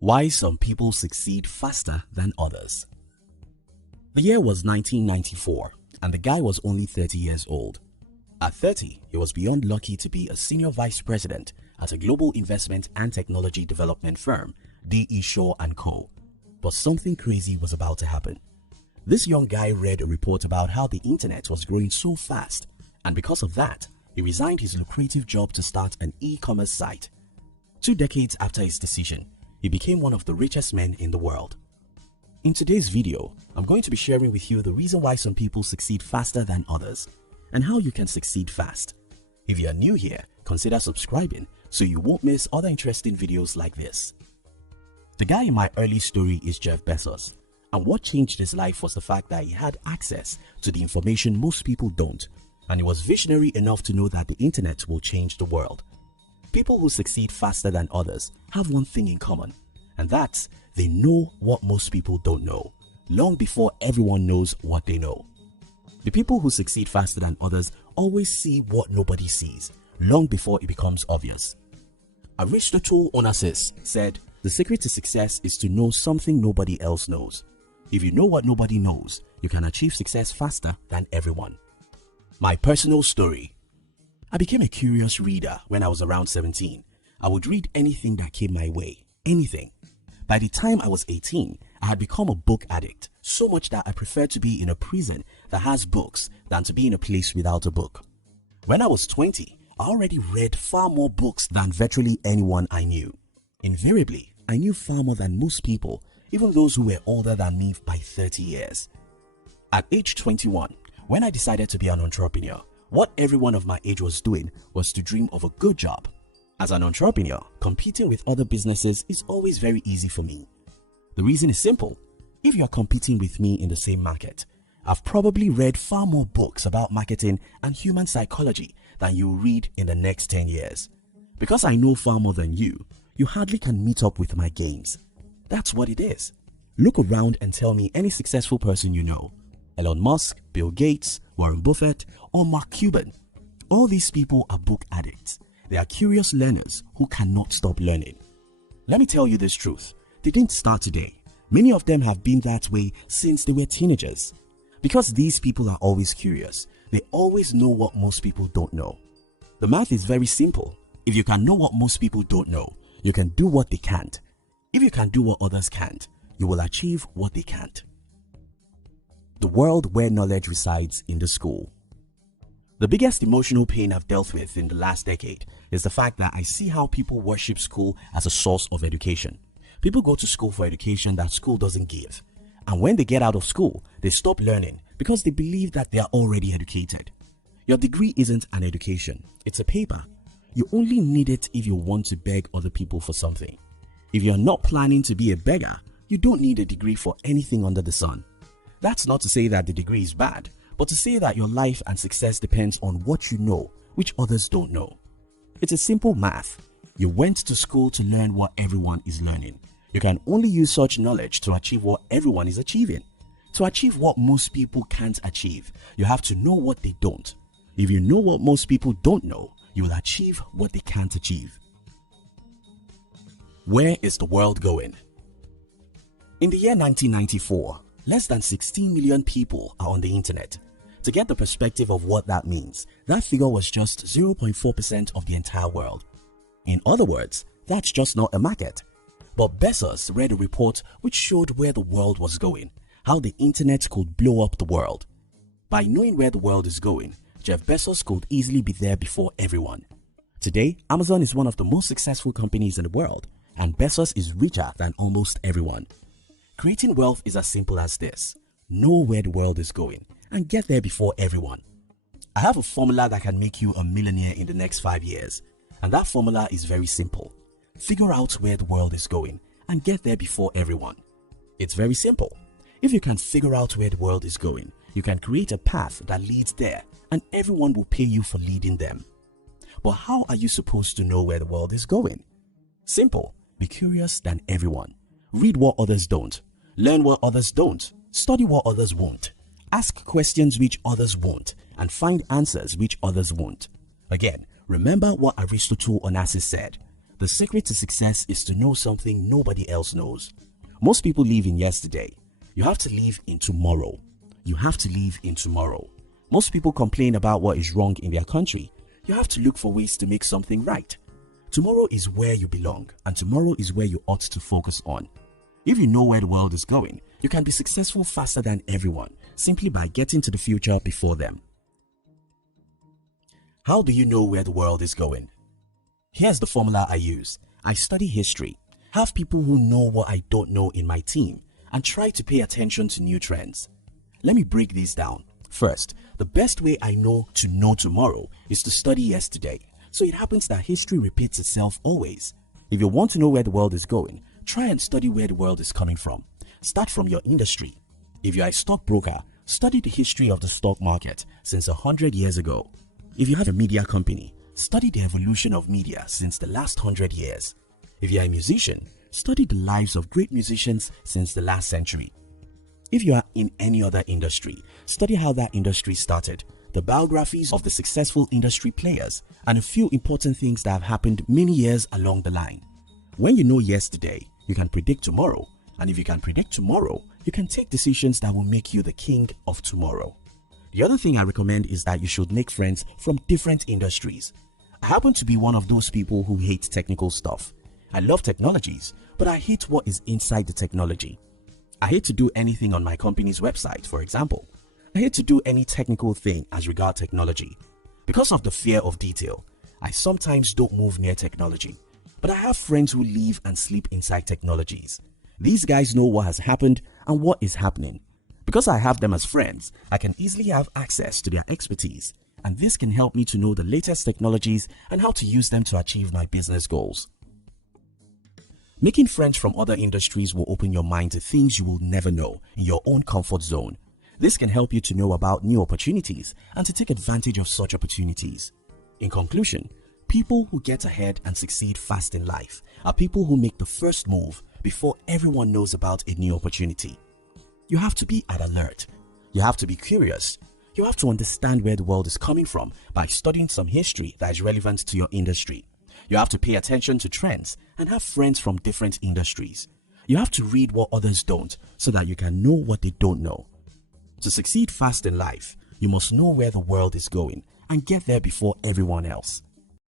Why some people succeed faster than others. The year was 1994 and the guy was only 30 years old. At 30, he was beyond lucky to be a senior vice president at a global investment and technology development firm, D.E. Shaw & Co. But something crazy was about to happen. This young guy read a report about how the internet was growing so fast, and because of that, he resigned his lucrative job to start an e-commerce site. 2 decades after his decision, he became one of the richest men in the world. In today's video, I'm going to be sharing with you the reason why some people succeed faster than others and how you can succeed fast. If you are new here, consider subscribing so you won't miss other interesting videos like this. The guy in my early story is Jeff Bezos, and what changed his life was the fact that he had access to the information most people don't, and he was visionary enough to know that the internet will change the world. People who succeed faster than others have one thing in common, and that's they know what most people don't know, long before everyone knows what they know. The people who succeed faster than others always see what nobody sees, long before it becomes obvious. Aristotle Onassis said, "The secret to success is to know something nobody else knows. If you know what nobody knows, you can achieve success faster than everyone." My personal story. I became a curious reader when I was around 17. I would read anything that came my way, anything. By the time I was 18, I had become a book addict, so much that I preferred to be in a prison that has books than to be in a place without a book. When I was 20, I already read far more books than virtually anyone I knew. Invariably, I knew far more than most people, even those who were older than me by 30 years. At age 21, when I decided to be an entrepreneur, what everyone of my age was doing was to dream of a good job. As an entrepreneur, competing with other businesses is always very easy for me. The reason is simple. If you are competing with me in the same market, I've probably read far more books about marketing and human psychology than you'll read in the next 10 years. Because I know far more than you hardly can meet up with my games. That's what it is. Look around and tell me any successful person you know. Elon Musk, Bill Gates, Warren Buffett, or Mark Cuban. All these people are book addicts. They are curious learners who cannot stop learning. Let me tell you this truth. They didn't start today. Many of them have been that way since they were teenagers. Because these people are always curious, they always know what most people don't know. The math is very simple. If you can know what most people don't know, you can do what they can't. If you can do what others can't, you will achieve what they can't. The world where knowledge resides in the school. The biggest emotional pain I've dealt with in the last decade is the fact that I see how people worship school as a source of education. People go to school for education that school doesn't give. And when they get out of school, they stop learning because they believe that they are already educated. Your degree isn't an education, it's a paper. You only need it if you want to beg other people for something. If you're not planning to be a beggar, you don't need a degree for anything under the sun. That's not to say that the degree is bad, but to say that your life and success depends on what you know, which others don't know. It's a simple math. You went to school to learn what everyone is learning. You can only use such knowledge to achieve what everyone is achieving. To achieve what most people can't achieve, you have to know what they don't. If you know what most people don't know, you will achieve what they can't achieve. Where is the world going? In the year 1994, less than 16 million people are on the internet. To get the perspective of what that means, that figure was just 0.4% of the entire world. In other words, that's just not a market. But Bezos read a report which showed where the world was going, how the internet could blow up the world. By knowing where the world is going, Jeff Bezos could easily be there before everyone. Today, Amazon is one of the most successful companies in the world, and Bezos is richer than almost everyone. Creating wealth is as simple as this. Know where the world is going and get there before everyone. I have a formula that can make you a millionaire in the next 5 years, and that formula is very simple. Figure out where the world is going and get there before everyone. It's very simple. If you can figure out where the world is going, you can create a path that leads there and everyone will pay you for leading them. But how are you supposed to know where the world is going? Simple. Be curious than everyone. Read what others don't. Learn what others don't. Study what others won't. Ask questions which others won't and find answers which others won't. Again, remember what Aristotle Onassis said. The secret to success is to know something nobody else knows. Most people live in yesterday. You have to live in tomorrow. You have to live in tomorrow. Most people complain about what is wrong in their country. You have to look for ways to make something right. Tomorrow is where you belong, and tomorrow is where you ought to focus on. If you know where the world is going, you can be successful faster than everyone, simply by getting to the future before them. How do you know where the world is going? Here's the formula I use. I study history, have people who know what I don't know in my team, and try to pay attention to new trends. Let me break these down. First, the best way I know to know tomorrow is to study yesterday. So it happens that history repeats itself always. If you want to know where the world is going, try and study where the world is coming from. Start from your industry. If you are a stockbroker, study the history of the stock market since 100 years ago. If you have a media company, study the evolution of media since the last 100 years. If you are a musician, study the lives of great musicians since the last century. If you are in any other industry, study how that industry started, the biographies of the successful industry players, and a few important things that have happened many years along the line. When you know yesterday, you can predict tomorrow, and if you can predict tomorrow, you can take decisions that will make you the king of tomorrow. The other thing I recommend is that you should make friends from different industries. I happen to be one of those people who hate technical stuff. I love technologies, but I hate what is inside the technology. I hate to do anything on my company's website, for example. I hate to do any technical thing as regard technology. Because of the fear of detail, I sometimes don't move near technology. But I have friends who live and sleep inside technologies. These guys know what has happened and what is happening. Because I have them as friends, I can easily have access to their expertise. And this can help me to know the latest technologies and how to use them to achieve my business goals. Making friends from other industries will open your mind to things you will never know in your own comfort zone. This can help you to know about new opportunities and to take advantage of such opportunities. In conclusion, people who get ahead and succeed fast in life are people who make the first move before everyone knows about a new opportunity. You have to be at alert. You have to be curious. You have to understand where the world is coming from by studying some history that is relevant to your industry. You have to pay attention to trends and have friends from different industries. You have to read what others don't so that you can know what they don't know. To succeed fast in life, you must know where the world is going and get there before everyone else.